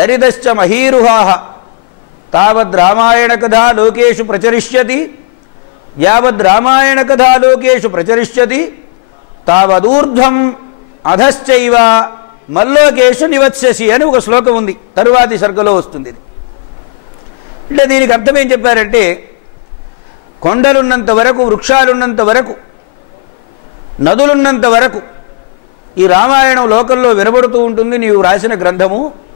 సరిదశ్చ మహీరుహాహ. తావద్ రామాయణ కథా లోకేషు ప్రచరిష్యతి. యావద్ రామాయణ కథా లోకేషు ప్రచరిష్యతి. తావదూర్ధ్వం అధశ్చైవ మల్లోకేషు నివత్ససి అని ఒక శ్లోకం ఉంది. తరువాతి సర్గలో వస్తుంది అంటే దీనికి అర్థం ఏం చెప్పారంటే కొండలున్నంత వరకు వృక్షాలున్నంత వరకు నదులున్నంత వరకు ఈ రామాయణం లోకంలో వినబడుతూ ఉంటుంది. నీవు రాసిన గ్రంథము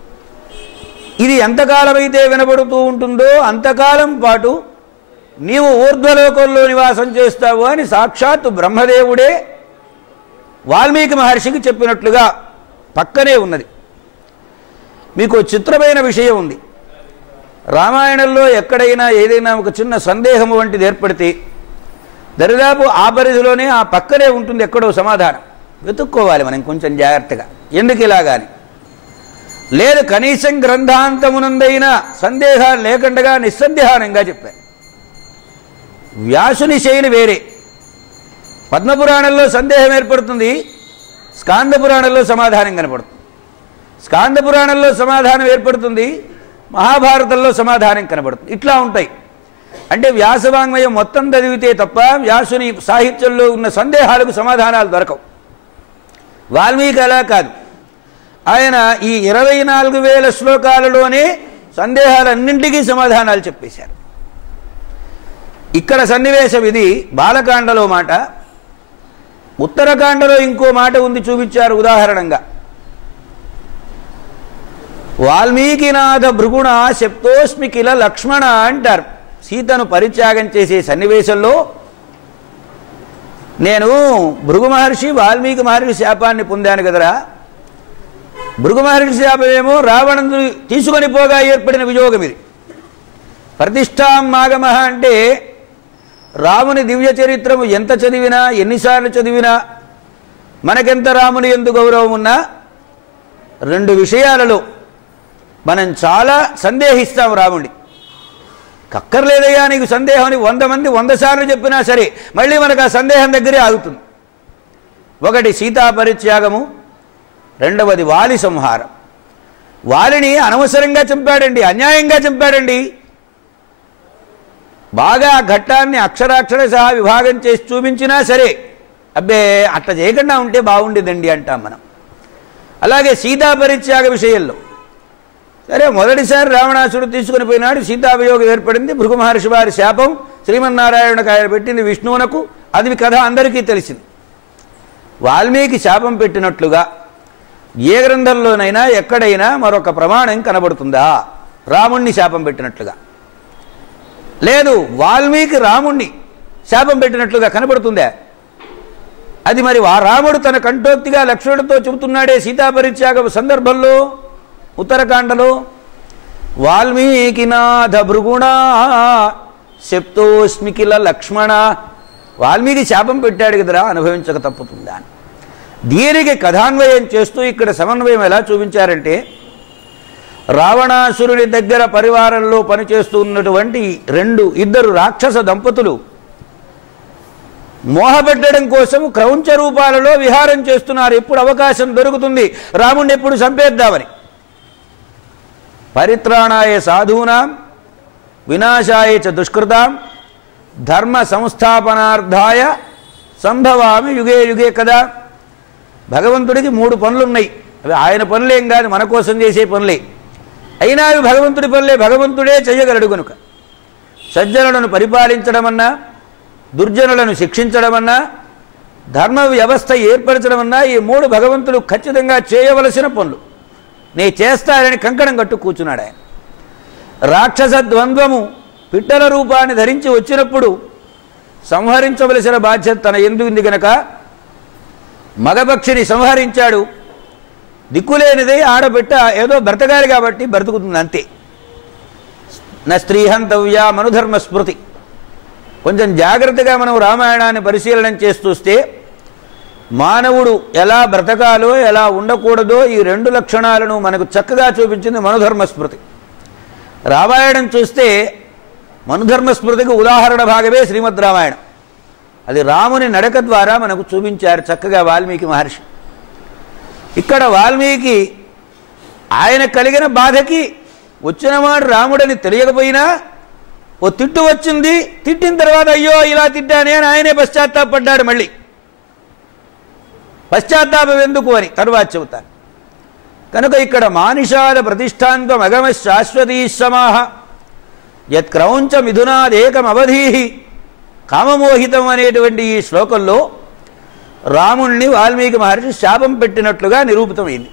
ఇది ఎంతకాలమైతే వినబడుతూ ఉంటుందో అంతకాలం పాటు నీవు ఊర్ధ్వలోకంలో నివాసం చేస్తావు అని సాక్షాత్తు బ్రహ్మదేవుడే వాల్మీకి మహర్షికి చెప్పినట్లుగా పక్కనే ఉన్నది. మీకు చిత్రమైన విషయం ఉంది. రామాయణంలో ఎక్కడైనా ఏదైనా ఒక చిన్న సందేహం వంటిది ఏర్పడితే దరిదాపు ఆ పరిధిలోనే ఆ పక్కనే ఉంటుంది ఎక్కడో సమాధానం. వెతుక్కోవాలి మనం కొంచెం జాగ్రత్తగా. ఎందుకు ఇలాగాని? లేదు కనీసం గ్రంథాంతమునందైన సందేహాలు లేకుండా నిస్సందేహానంగా చెప్పారు వ్యాసుని శైలి వేరే. పద్మపురాణంలో సందేహం ఏర్పడుతుంది స్కాంద పురాణంలో సమాధానం కనపడుతుంది. స్కాంద పురాణంలో సమాధానం ఏర్పడుతుంది మహాభారతంలో సమాధానం కనబడుతుంది ఇట్లా ఉంటాయి. అంటే వ్యాసవాంగ్మయం మొత్తం చదివితే తప్ప వ్యాసుని సాహిత్యంలో ఉన్న సందేహాలకు సమాధానాలు దొరకవు. వాల్మీకి అలా కాదు. ఆయన ఈ ఇరవై నాలుగు వేల శ్లోకాలలోనే సందేహాలన్నింటికీ సమాధానాలు చెప్పేశారు. ఇక్కడ సన్నివేశం ఇది బాలకాండలో మాట. ఉత్తరకాండలో ఇంకో మాట ఉంది చూపించారు ఉదాహరణంగా. వాల్మీకినాథ భృగుణ శప్తోస్మి కిల లక్ష్మణ అంటారు. సీతను పరిత్యాగం చేసే సన్నివేశంలో నేను భృగు మహర్షి వాల్మీకి మహర్షి శాపాన్ని పొందాను కదరా. భృగు మహర్షి శాపమేమో రావణుని తీసుకొని పోగా ఏర్పడిన వియోగం ఇది. ప్రతిష్టాం మాగమహ అంటే రాముని దివ్య చరిత్రము ఎంత చదివినా ఎన్నిసార్లు చదివినా మనకెంత రాముని ఎందు గౌరవం ఉన్నా రెండు విషయాలలో మనం చాలా సందేహిస్తాం రాముడి కక్కర్లేదయ్యా నీకు సందేహం అని వంద మంది వంద సార్లు చెప్పినా సరే మళ్ళీ మనకు ఆ సందేహం దగ్గరే ఆగుతుంది. ఒకటి సీతా పరిత్యాగము రెండవది వాలి సంహారం. వాలిని అనవసరంగా చంపాడండి అన్యాయంగా చంపాడండి. బాగా ఘట్టాన్ని అక్షరాక్షర సహా విభాగం చేసి చూపించినా సరే అబ్బే అట్ట చేయకుండా ఉంటే బాగుండేదండి అంటాం మనం. అలాగే సీతా పరిత్యాగ విషయంలో. సరే మొదటిసారి రావణాసుడు తీసుకుని పోయినాడు సీతాభియోగం ఏర్పడింది భృగు మహర్షి వారి శాపం శ్రీమన్నారాయణకు ఆయన పెట్టింది విష్ణువునకు అది కథ అందరికీ తెలిసింది. వాల్మీకి శాపం పెట్టినట్లుగా ఏ గ్రంథంలోనైనా ఎక్కడైనా మరొక ప్రమాణం కనబడుతుందా? రాముణ్ణి శాపం పెట్టినట్లుగా. లేదు వాల్మీకి రాముణ్ణి శాపం పెట్టినట్లుగా కనబడుతుందా? అది మరి ఆ రాముడు తన కంఠోక్తిగా లక్ష్మణుడితో చెబుతున్నాడే సీతాపరిత్యాగ సందర్భంలో ఉత్తరకాండలో వాల్మీకినాథ భృగుణ శప్తోస్మికిల లక్ష్మణ వాల్మీకి శాపం పెట్టాడు కదరా అనుభవించక తప్పుతుందా? అని. దీనికి కథాన్వయం చేస్తూ ఇక్కడ సమన్వయం ఎలా చూపించారంటే రావణాసురుని దగ్గర పరివారంలో పనిచేస్తున్నటువంటి రెండు ఇద్దరు రాక్షస దంపతులు మోహపెట్టడం కోసం క్రౌంచ రూపాలలో విహారం చేస్తున్నారు. ఎప్పుడు అవకాశం దొరుకుతుంది? రాముణ్ణి ఎప్పుడు చంపేద్దామని. పరిత్రాణాయ సాధూనాం వినాశాయ చ దుష్కృతాం ధర్మ సంస్థాపనార్థాయ సంభవామి యుగే యుగే కదా. భగవంతుడికి మూడు పనులున్నాయి. అవి ఆయన పనులేం కాదు మన కోసం చేసే పనులే. అయినా అవి భగవంతుడి పనులే భగవంతుడే చేయగలడు కనుక సజ్జనులను పరిపాలించడమన్నా దుర్జనులను శిక్షించడమన్నా ధర్మ వ్యవస్థ ఏర్పరచడమన్నా ఈ మూడు భగవంతుడు ఖచ్చితంగా చేయవలసిన పనులు. నే చేస్తానని కంకణం కట్టు కూర్చున్నాడు ఆయన. రాక్షస ద్వంద్వము పిట్టల రూపాన్ని ధరించి వచ్చినప్పుడు సంహరించవలసిన బాధ్యత తన ఎందుకుంది గనక మగపక్షిని సంహరించాడు. దిక్కులేనిది ఆడబిట్ట ఏదో బ్రతకాలి కాబట్టి బ్రతుకుతుంది అంతే. నా స్త్రీహంతవ్య మనుధర్మ స్మృతి. కొంచెం జాగ్రత్తగా మనం రామాయణాన్ని పరిశీలన చేస్తూస్తే మానవుడు ఎలా బ్రతకాలో ఎలా ఉండకూడదో ఈ రెండు లక్షణాలను మనకు చక్కగా చూపించింది మనుధర్మ స్మృతి. రామాయణం చూస్తే మనుధర్మ స్మృతికి ఉదాహరణ భాగమే శ్రీమద్ రామాయణం. అది రాముని నడక ద్వారా మనకు చూపించారు చక్కగా వాల్మీకి మహర్షి. ఇక్కడ వాల్మీకి ఆయన కలిగిన బాధకి వచ్చినవాడు రాముడని తెలియకపోయినా ఓ తిట్టు వచ్చింది తిట్టిన తర్వాత అయ్యో ఇలా తిట్టానే అని ఆయనే పశ్చాత్తాపడ్డాడు మళ్ళీ. పశ్చాత్తాపం ఎందుకు అని తరువాత చెబుతాను. కనుక ఇక్కడ మానిషాద ప్రతిష్టాంతం అగమ శాశ్వతీ సమాహ యత్క్రౌంచ మిథునాదేకమవధీ. కామమోహితం అనేటువంటి ఈ శ్లోకంలో రాముణ్ణి వాల్మీకి మహర్షి శాపం పెట్టినట్లుగా నిరూపితమైంది.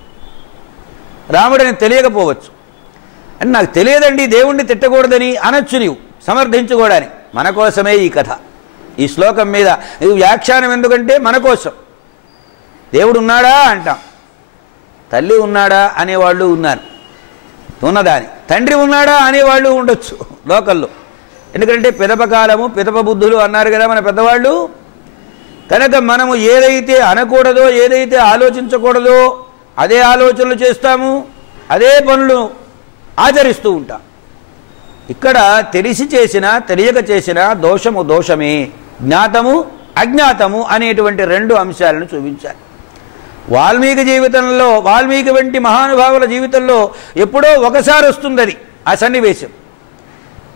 రాముడని తెలియకపోవచ్చు. అని నాకు తెలియదండి దేవుణ్ణి తిట్టకూడదని అనొచ్చు నీవు సమర్థించుకోవడానికి మన కోసమే ఈ కథ. ఈ శ్లోకం మీద ఇది వ్యాఖ్యానం ఎందుకంటే మన కోసం. దేవుడు ఉన్నాడా అంటాం. తల్లి ఉన్నాడా అనేవాళ్ళు ఉన్నారు. ఉన్నదాని. తండ్రి ఉన్నాడా అనేవాళ్ళు ఉండొచ్చు లోకల్లో. ఎందుకంటే పిదప కాలము పిదప బుద్ధులు అన్నారు కదా మన పెద్దవాళ్ళు. కనుక మనము ఏదైతే అనకూడదో ఏదైతే ఆలోచించకూడదో అదే ఆలోచనలు చేస్తాము అదే పనులు ఆచరిస్తూ ఉంటాం. ఇక్కడ తెలిసి చేసిన తెలియక చేసిన దోషము దోషమే జ్ఞాతము అజ్ఞాతము అనేటువంటి రెండు అంశాలను చూపించాలి. వాల్మీకి జీవితంలో వాల్మీకి వంటి మహానుభావుల జీవితంలో ఎప్పుడో ఒకసారి వస్తుంది అది ఆ సన్నివేశం.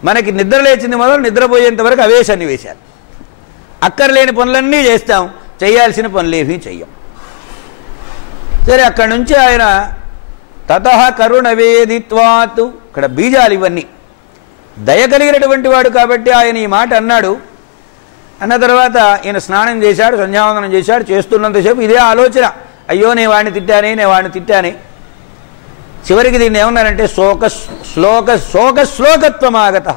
మనకి నిద్ర లేచింది మొదలు నిద్రపోయేంత వరకు అవే సన్నివేశాలు. అక్కర్లేని పనులన్నీ చేస్తాం. చేయాల్సిన పనులేమీ చెయ్యం. సరే అక్కడి నుంచి ఆయన తత కరుణవేదిత్వాత్ ఇక్కడ బీజాలు ఇవన్నీ. దయ కలిగినటువంటి వాడు కాబట్టి ఆయన ఈ మాట అన్నాడు. అన్న తర్వాత ఈయన స్నానం చేశాడు సంధ్యావందనం చేశాడు చేస్తున్నంతసేపు ఇదే ఆలోచన. అయ్యో నేను వాడిని తిట్టానే నేను వాడిని తిట్టానే. చివరికి దీన్ని ఏమన్నారంటే శోక శ్లోక శోక శ్లోకత్వమాగత.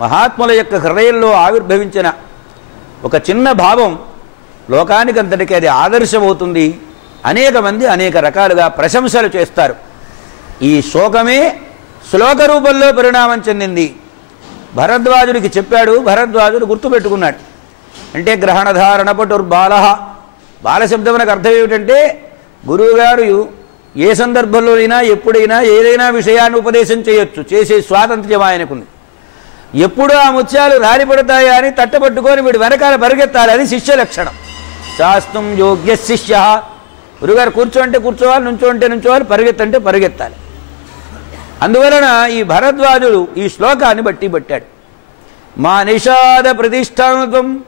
మహాత్ముల యొక్క హృదయంలో ఆవిర్భవించిన ఒక చిన్న భావం లోకానికంతటికి అది ఆదర్శమవుతుంది. అనేక మంది అనేక రకాలుగా ప్రశంసలు చేస్తారు. ఈ శోకమే శ్లోక రూపంలో పరిణామం చెందింది. భరద్వాజుడికి చెప్పాడు భరద్వాజుడు గుర్తుపెట్టుకున్నాడు. అంటే గ్రహణధారణపటుర్బాల బాలశబ్దమునకు అర్థం ఏమిటంటే గురువుగారు ఏ సందర్భంలోనైనా ఎప్పుడైనా ఏదైనా విషయాన్ని ఉపదేశం చేయొచ్చు చేసే స్వాతంత్ర్యం ఆయనకుంది. ఎప్పుడు ఆ ముత్యాలు రాలిపడతాయా అని తట్టబట్టుకొని వీడు వెనకాల పరిగెత్తాలి అది శిష్య లక్షణం. శాస్త్రం యోగ్య శిష్య. గురుగారు కూర్చోంటే కూర్చోవాలి నుంచోంటే నుంచోవాలి పరిగెత్తంటే పరిగెత్తాలి. అందువలన ఈ భరద్వాజుడు ఈ శ్లోకాన్ని బట్టి పట్టాడు. మా నిషాద ప్రతిష్టానత్వం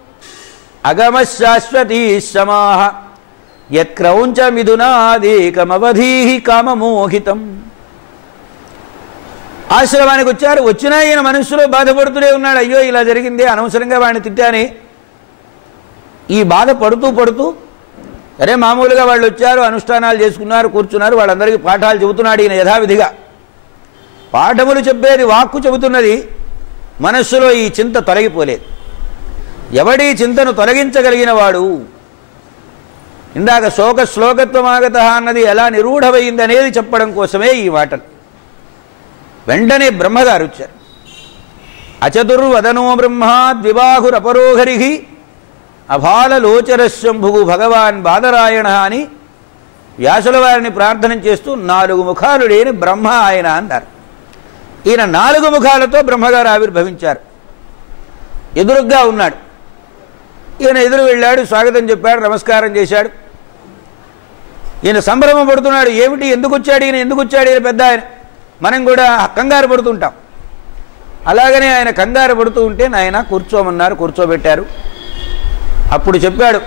అగమ శాశ్వతీ సమాహ యత్క్రౌంచ మిథునాదేకమవధీహి కామమోహితం. ఆశ్రమానికి వచ్చారు. వచ్చినా ఈయన మనస్సులో బాధపడుతూనే ఉన్నాడు. అయ్యో ఇలా జరిగింది అనవసరంగా వాడిని తిట్టానే. ఈ బాధ పడుతూ పడుతూ సరే మామూలుగా వాళ్ళు వచ్చారు అనుష్ఠానాలు చేసుకున్నారు కూర్చున్నారు వాళ్ళందరికీ పాఠాలు చెబుతున్నాడు ఈయన యథావిధిగా. పాఠములు చెప్పేది వాక్కు చెబుతున్నది మనస్సులో ఈ చింత తొలగిపోలేదు. ఎవడీ చింతను తొలగించగలిగిన వాడు? ఇందాక శోక శ్లోకత్వమాగత అన్నది ఎలా నిరూఢమైంది అనేది చెప్పడం కోసమే ఈ మాటలు. వెంటనే బ్రహ్మగారు వచ్చారు. అచతుర్వదనో బ్రహ్మ ద్విబాహురపరోహరి అభాలలోచరశంభు భగవాన్ బాదరాయణ అని వ్యాసుల వారిని ప్రార్థన చేస్తూ నాలుగు ముఖాలు లేని బ్రహ్మ ఆయన అన్నారు. ఈయన నాలుగు ముఖాలతో బ్రహ్మగారు ఆవిర్భవించారు. ఎదురుగ్గా ఉన్నాడు. ఈయన ఎదురు వెళ్ళాడు స్వాగతం చెప్పాడు నమస్కారం చేశాడు. ఈయన సంభ్రమ పడుతున్నాడు ఏమిటి ఎందుకు వచ్చాడు ఈయన ఎందుకు వచ్చాడు ఈయన పెద్ద ఆయన? మనం కూడా కంగారు పడుతుంటాం. అలాగనే ఆయన కంగారు పడుతూ ఉంటే నాయన కూర్చోమన్నారు కూర్చోబెట్టారు. అప్పుడు చెప్పాడు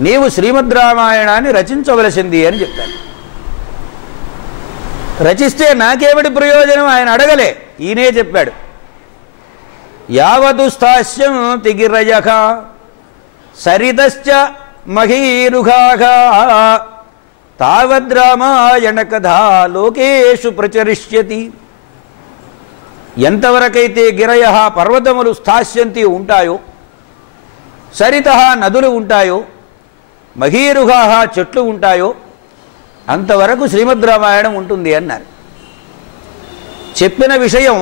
నీవు శ్రీమద్ రామాయణాన్ని రచించవలసింది అని చెప్పాడు. రచిస్తే నాకేమిటి ప్రయోజనం? ఆయన అడగలే. ఈయనే చెప్పాడు యావదు స్థాస్యం తిగిరయఖ సరితశ్చ మహీరుఘాఘ. తావద్రామాయణ కథ లోకేషు ప్రచరిష్యతి. ఎంతవరకైతే గిరయ పర్వతములు స్థాస్యంతి ఉంటాయో సరిత నదులు ఉంటాయో మహీరుగా చెట్లు ఉంటాయో అంతవరకు శ్రీమద్ రామాయణం ఉంటుంది అన్నారు. చెప్పిన విషయం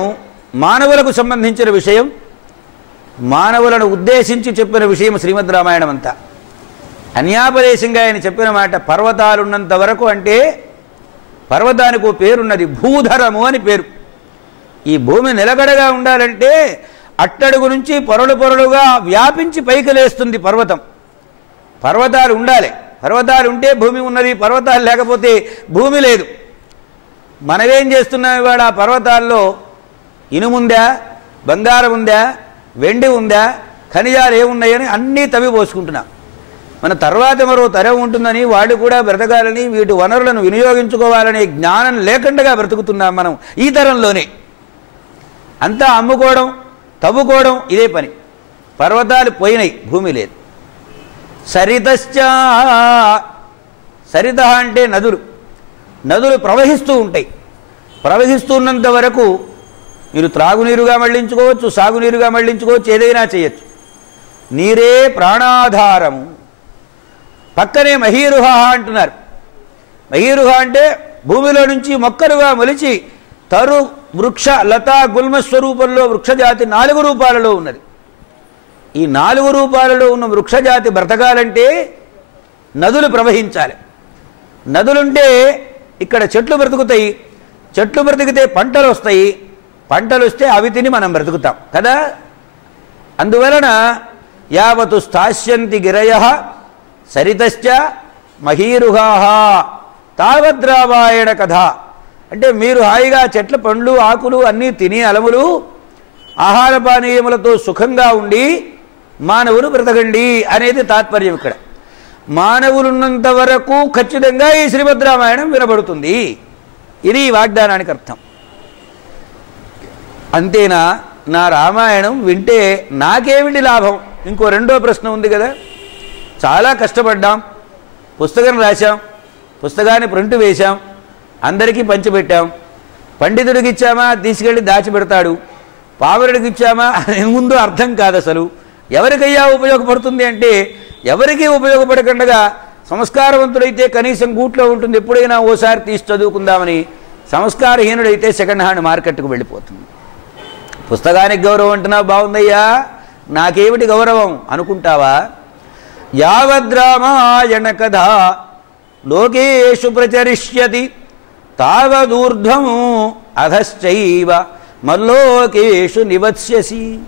మానవులకు సంబంధించిన విషయం మానవులను ఉద్దేశించి చెప్పిన విషయం శ్రీమద్ రామాయణం అంతా. అన్యాపదేశంగా ఆయన చెప్పిన మాట పర్వతాలున్నంత వరకు అంటే పర్వతానికి ఓ పేరున్నది భూధరము అని పేరు. ఈ భూమి నిలకడగా ఉండాలంటే అట్టడుగు నుంచి పొరలు పొరలుగా వ్యాపించి పైకి లేస్తుంది పర్వతం. పర్వతాలు ఉండాలి. పర్వతాలు ఉంటే భూమి ఉన్నది పర్వతాలు లేకపోతే భూమి లేదు. మనమేం చేస్తున్నాం ఇవాళ? ఆ పర్వతాల్లో ఇనుముందా? బంగారం ఉందా? వెండి ఉందా? ఖనిజాలు ఏమున్నాయని అన్నీ తవ్వి పోసుకుంటున్నాం. మన తర్వాత మరో తరం ఉంటుందని వాళ్ళు కూడా బ్రతకాలని వీటి వనరులను వినియోగించుకోవాలనే జ్ఞానం లేకుండా బ్రతుకుతున్నాం మనం ఈ తరంలోనే. అంతా అమ్ముకోవడం తవ్వుకోవడం ఇదే పని. పర్వతాలు పోయినాయి భూమి లేదు. సరితశ్చ సరిత అంటే నదులు. నదులు ప్రవహిస్తూ ఉంటాయి. ప్రవహిస్తున్నంత వరకు మీరు త్రాగునీరుగా మళ్ళించుకోవచ్చు సాగునీరుగా మళ్ళించుకోవచ్చు ఏదైనా చేయొచ్చు. నీరే ప్రాణాధారము. పక్కనే మహీరుహ అంటున్నారు. మహీరుహ అంటే భూమిలో నుంచి మొక్కలుగా మొలిచి తరు వృక్ష లతా గుల్మ స్వరూపంలో వృక్షజాతి నాలుగు రూపాలలో ఉన్నది. ఈ నాలుగు రూపాలలో ఉన్న వృక్షజాతి బ్రతకాలంటే నదులు ప్రవహించాలి. నదులుంటే ఇక్కడ చెట్లు బ్రతుకుతాయి. చెట్లు బ్రతికితే పంటలు వస్తాయి. పంటలు వస్తే అవి తిని మనం బ్రతుకుతాం కదా? అందువలన యావతు స్థాస్యంతి గిరయ సరితశ్చ మహీరుహా తావద్రామాయణ కథ. అంటే మీరు హాయిగా చెట్ల పండ్లు ఆకులు అన్నీ తిని అలములు ఆహార పానీయములతో సుఖంగా ఉండి మానవులు బ్రతకండి అనేది తాత్పర్యం ఇక్కడ. మానవులున్నంత వరకు ఖచ్చితంగా ఈ శ్రీమద్ రామాయణం వినబడుతుంది. ఇది వాగ్దానానికి అర్థం. అంతేనా? నా రామాయణం వింటే నాకేమిటి లాభం? ఇంకో రెండో ప్రశ్న ఉంది కదా. చాలా కష్టపడ్డాం. పుస్తకం రాశాం. పుస్తకాన్ని ప్రింట్ వేశాం. అందరికీ పంచిపెట్టాం. పండితుడికి ఇచ్చామా? తీసుకెళ్ళి దాచిపెడతాడు. పావరుడికి ఇచ్చామా? అని ముందు అర్థం కాదు అసలు. ఎవరికయ్యా ఉపయోగపడుతుంది అంటే ఎవరికీ ఉపయోగపడకుండా సంస్కారవంతుడైతే కనీసం గూట్లో ఉంటుంది. ఎప్పుడైనా ఓసారి తీసి చదువుకుందామని సంస్కారహీనుడైతే సెకండ్ హ్యాండ్ మార్కెట్కు వెళ్ళిపోతుంది. పుస్తకానికి గౌరవం అంటున్నావు బాగుందయ్యా. నాకేమిటి గౌరవం అనుకుంటావా? యావద్రామాయణ కథ లోకేషు ప్రచరిష్యతి తావదూర్ధ్వం అధశ్చైవ మల్లోకేషు నివత్స్యసి.